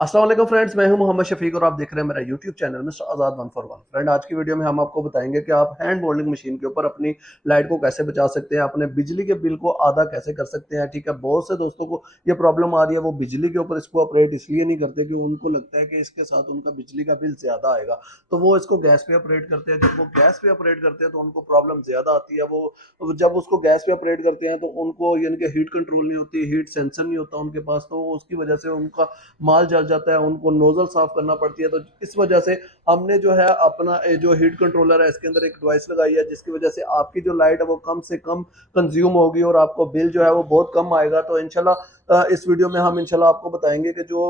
अस्सलाम वालेकुम फ्रेंड्स, मैं हूं मोहम्मद शफीक और आप देख रहे हैं मेरा YouTube channel mister Azad one for one. Friend, आज की वीडियो में हम आपको बताएंगे कि आप हैंड मोल्डिंग मशीन के ऊपर अपनी लाइट को कैसे बचा सकते हैं, अपने बिजली के बिल को आधा कैसे कर सकते हैं। ठीक है, बहुत से दोस्तों को ये प्रॉब्लम आ रही है, वो बिजली के ऊपर इसको ऑपरेट इसलिए नहीं करते कि उनको लगता है कि इसके साथ उनका बिजली का बिल ज़्यादा आएगा, तो वो इसको गैस पे ऑपरेट करते हैं। जब वो गैस पे ऑपरेट करते हैं तो उनको प्रॉब्लम ज़्यादा आती है। वो जब उसको गैस पे ऑपरेट करते हैं तो उनको यानी कि हीट कंट्रोल नहीं होती, हीट सेंसर नहीं होता उनके पास, तो उसकी वजह से उनका माल जल जाता है, उनको नोजल साफ करना पड़ती है। तो इस वजह से हमने जो है अपना जो हीट कंट्रोलर है इसके अंदर एक डिवाइस लगाई है, जिसकी वजह से आपकी जो लाइट है वो कम से कम कंज्यूम होगी और आपको बिल जो है वो बहुत कम आएगा। तो इंशाल्लाह इस वीडियो में हम इंशाल्लाह आपको बताएंगे कि जो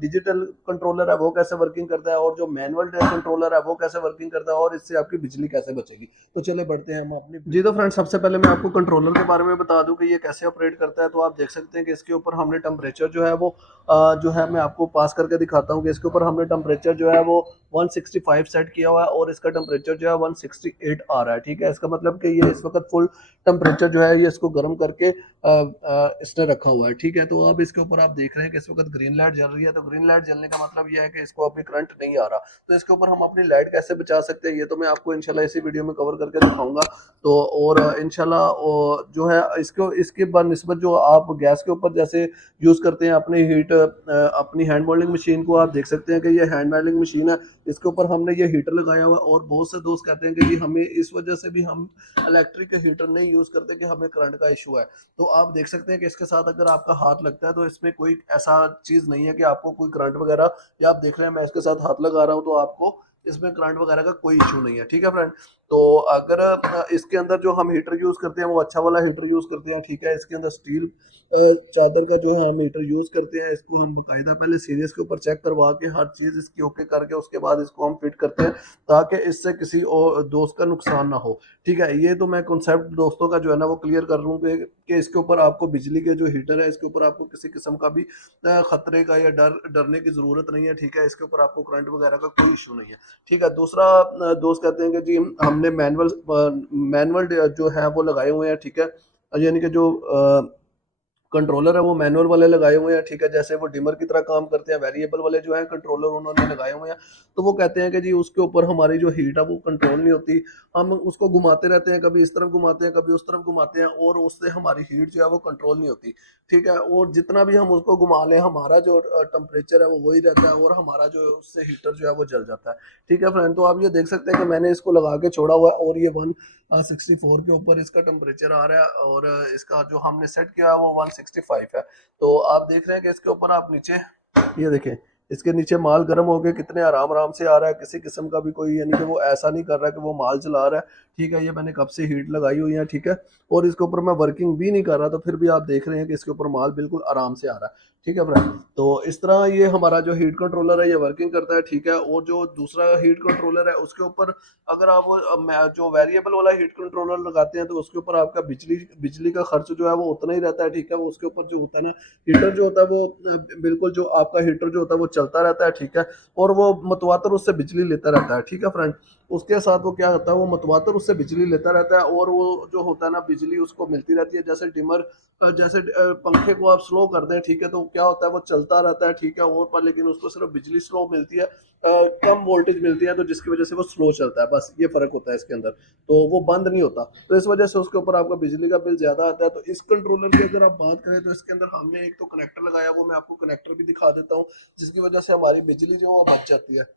डिजिटल कंट्रोलर है वो कैसे वर्किंग करता है और जो मैनुअल कंट्रोलर है वो कैसे वर्किंग करता है और इससे आपकी बिजली कैसे बचेगी। तो चले बढ़ते हैं हम अपनी जी। तो फ्रेंड, सबसे पहले मैं आपको कंट्रोलर के बारे में बता दूं कि ये कैसे ऑपरेट करता है। तो आप देख सकते हैं कि इसके ऊपर हमने टेम्परेचर जो है वो जो है मैं आपको पास करके दिखाता हूँ कि इसके ऊपर हमने टेम्परेचर जो है वो 165 सेट किया हुआ है और इसका टेम्परेचर जो है 168 आ रहा है। ठीक है, इसका मतलब कि ये इस वक्त फुल टेम्परेचर जो है ये इसको गर्म करके इसने रखा हुआ है। ठीक है, तो अब इसके ऊपर आप देख रहे हैं कि इस वक्त ग्रीन लाइट जल रही है। तो ग्रीन लाइट जलने का मतलब ये है कि इसको अभी करंट नहीं आ रहा। तो इसके ऊपर हम अपनी लाइट कैसे बचा सकते हैं ये तो मैं आपको इंशाल्लाह इसी वीडियो में कवर करके दिखाऊंगा। तो और इंशाल्लाह जो है इसको इसके निस्बत जो आप गैस के ऊपर जैसे यूज़ करते हैं अपनी अपनी हैंड मोल्डिंग मशीन को, आप देख सकते हैं कि ये हैंड मोल्डिंग मशीन है, इसके ऊपर हमने ये हीटर लगाया हुआ है। और बहुत से दोस्त कहते हैं कि जी हमें इस वजह से भी हम इलेक्ट्रिक हीटर नहीं यूज़ करते कि हमें करंट का इशू है। तो आप देख सकते हैं कि इसके साथ अगर आपका हाथ लगता है तो इसमें कोई ऐसा चीज़ नहीं है कि आपको कोई करंट वगैरह, या आप देख रहे हैं मैं इसके साथ हाथ लगा रहा हूँ तो आपको इसमें करंट वगैरह का कोई इशू नहीं है। ठीक है फ्रेंड, तो अगर इसके अंदर जो हम हीटर यूज़ करते हैं वो अच्छा वाला हीटर यूज़ करते हैं। ठीक है, इसके अंदर स्टील चादर का जो है हम हीटर यूज़ करते हैं। इसको हम बाकायदा पहले सीरीज के ऊपर चेक करवा के हर चीज़ इसकी ओके करके उसके बाद इसको हम फिट करते हैं, ताकि इससे किसी और दोस्त का नुकसान ना हो। ठीक है, ये तो मैं कॉन्सेप्ट दोस्तों का जो है ना वो क्लियर कर लूँ कि इसके ऊपर आपको बिजली के जो हीटर है इसके ऊपर आपको किसी किस्म का भी खतरे का या डरने की ज़रूरत नहीं है। ठीक है, इसके ऊपर आपको करंट वगैरह का कोई इशू नहीं है। ठीक है, दूसरा दोस्त कहते हैं कि जी हमने मैनुअल जो है वो लगाए हुए हैं। ठीक है, यानी कि जो कंट्रोलर है वो मैनुअल वाले लगाए हुए हैं। ठीक है, जैसे वो डिमर की तरह काम करते हैं, वेरिएबल वाले जो है कंट्रोलर उन्होंने लगाए हुए हैं। तो वो कहते हैं कि जी उसके ऊपर हमारी जो हीट है वो कंट्रोल नहीं होती, हम उसको घुमाते रहते हैं, कभी इस तरफ घुमाते हैं कभी उस तरफ घुमाते हैं और उससे हमारी हीट जो है वो कंट्रोल नहीं होती। ठीक है, और जितना भी हम उसको घुमा लें हमारा जो टेम्परेचर है वो वही रहता है और हमारा जो उससे हीटर जो है वो जल जाता है। ठीक है फ्रेंड, तो आप ये देख सकते हैं कि मैंने इसको लगा के छोड़ा हुआ है और ये 164 के ऊपर इसका टेम्परेचर आ रहा है और इसका जो हमने सेट किया है वो 165 है। तो आप देख रहे हैं कि इसके ऊपर आप नीचे ये देखें, इसके नीचे माल गर्म होके कितने आराम आराम से आ रहा है, किसी किस्म का भी कोई यानी कि वो ऐसा नहीं कर रहा है कि वो माल जला रहा है। ठीक है, ये मैंने कब से हीट लगाई हुई है। ठीक है, और इसके ऊपर मैं वर्किंग भी नहीं कर रहा, तो फिर भी आप देख रहे हैं कि इसके ऊपर माल बिल्कुल आराम से आ रहा है। ठीक है फ्रेंड, तो इस तरह ये हमारा जो हीट कंट्रोलर है ये वर्किंग करता है। ठीक है, और जो दूसरा हीट कंट्रोलर है उसके ऊपर अगर आप जो वेरिएबल वाला हीट कंट्रोलर लगाते हैं तो उसके ऊपर आपका बिजली का खर्च जो है वो उतना ही रहता है। ठीक है, वो उसके ऊपर जो होता है ना हीटर जो होता है वो बिल्कुल जो आपका हीटर जो होता है वो चलता रहता है। ठीक है, और वो मतवातर उससे बिजली लेता रहता है। ठीक है फ्रेंड, उसके साथ वो क्या होता है, वो मतवातर उससे बिजली लेता रहता है और वो जो होता है ना बिजली उसको मिलती रहती है। जैसे डिमर जैसे पंखे को आप स्लो कर दें, ठीक है, तो क्या होता है वो चलता रहता है। ठीक है, और पर लेकिन उसको सिर्फ बिजली स्लो मिलती है, कम वोल्टेज मिलती है, तो जिसकी वजह से वो स्लो चलता है, बस ये फर्क होता है इसके अंदर। तो वो बंद नहीं होता, तो इस वजह से उसके ऊपर आपका बिजली का बिल ज्यादा आता है। तो इस कंट्रोलर की अगर आप बात करें तो इसके अंदर हमने एक तो कनेक्टर लगाया, वो मैं आपको कनेक्टर भी दिखा देता हूँ, जिसकी वजह से हमारी बिजली जो है वो बच जाती है।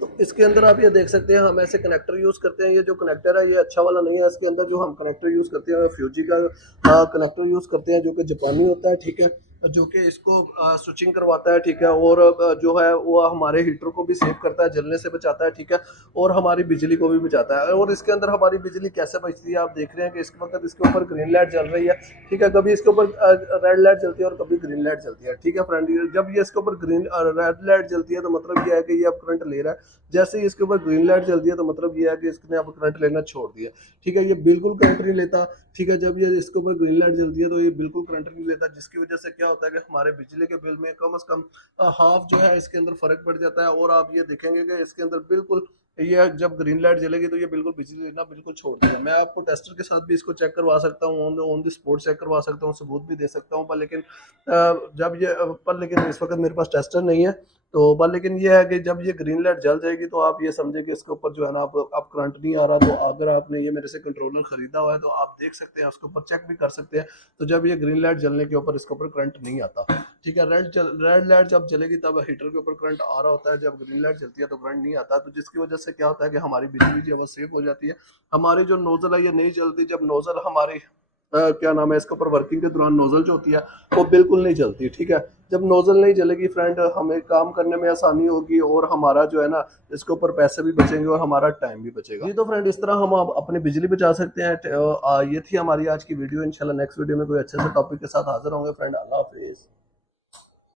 तो इसके अंदर आप ये देख सकते हैं हम ऐसे कनेक्टर यूज करते हैं। ये जो कनेक्टर है ये अच्छा वाला नहीं है, इसके अंदर जो हम कनेक्टर यूज करते हैं फ्यूजी का कनेक्टर यूज करते हैं जो कि जापानी होता है। ठीक है, जो कि इसको स्विचिंग करवाता है। ठीक है, और जो है वो हमारे हीटर को भी सेव करता है, जलने से बचाता है। ठीक है, और हमारी बिजली को भी बचाता है। और इसके अंदर हमारी बिजली कैसे बचती है आप देख रहे हैं कि इसके वक्त इसके ऊपर ग्रीन लाइट जल रही है। ठीक है, कभी इसके ऊपर रेड लाइट जलती है और कभी ग्रीन लाइट जलती है। ठीक है फ्रेंड, जब ये इसके ऊपर ग्रीन रेड लाइट जलती है तो मतलब ये है कि ये अब करंट ले रहा है। जैसे ही इसके ऊपर ग्रीन लाइट जलती है तो मतलब ये है कि इसने अब करंट लेना छोड़ दिया। ठीक है, ये बिल्कुल करंट नहीं लेता। ठीक है, जब ये इसके ऊपर ग्रीन लाइट जलती है तो ये बिल्कुल करंट नहीं लेता, जिसकी वजह से क्या होता है कि हमारे बिजली के बिल में कम से कम हाफ जो है इसके अंदर फर्क पड़ जाता है। और आप ये देखेंगे कि इसके अंदर बिल्कुल ये जब ग्रीन लाइट जलेगी तो ये बिल्कुल बिजली लेना बिल्कुल छोड़ देगा। मैं आपको टेस्टर के साथ भी इसको चेक करवा सकता हूँ, ऑन द स्पॉट चेक करवा सकता हूँ, सबूत भी दे सकता हूँ, पर लेकिन जब ये पर लेकिन इस वक्त मेरे पास टेस्टर नहीं है। तो पर लेकिन ये है कि जब ये ग्रीन लाइट जल जाएगी तो आप ये समझे कि इसके ऊपर जो है ना आप करंट नहीं आ रहा। तो अगर आपने ये मेरे से कंट्रोलर खरीदा हुआ है तो आप देख सकते हैं, उसके ऊपर चेक भी कर सकते हैं। तो जब ये ग्रीन लाइट जलने के ऊपर इसके ऊपर करंट नहीं आता, ठीक है। रेड लाइट जब जलेगी तब हीटर के ऊपर करंट आ रहा होता है, जब ग्रीन लाइट जलती है तो करंट नहीं आता। तो जिसकी वजह से क्या होता है कि हमारी बिजली जो है वो सेव हो जाती है। हमारी जो नोजल है ये नहीं जलती। जब नोजल हमारी क्या नाम है इसके ऊपर वर्किंग के दौरान नोजल जो होती है वो बिल्कुल नहीं जलती, ठीक है। जब नोजल नहीं जलेगी फ्रेंड, हमें काम करने में आसानी होगी और हमारा जो है ना इसके ऊपर पैसे भी बचेंगे और हमारा टाइम भी बचेगा। जी तो फ्रेंड, इस तरह हम अपनी बिजली बचा सकते हैं। ये थी हमारी आज की वीडियो। इंशाल्लाह नेक्स्ट वीडियो में कोई अच्छे से टॉपिक के साथ हाजिर होंगे फ्रेंड। अल्लाह हाफिज़।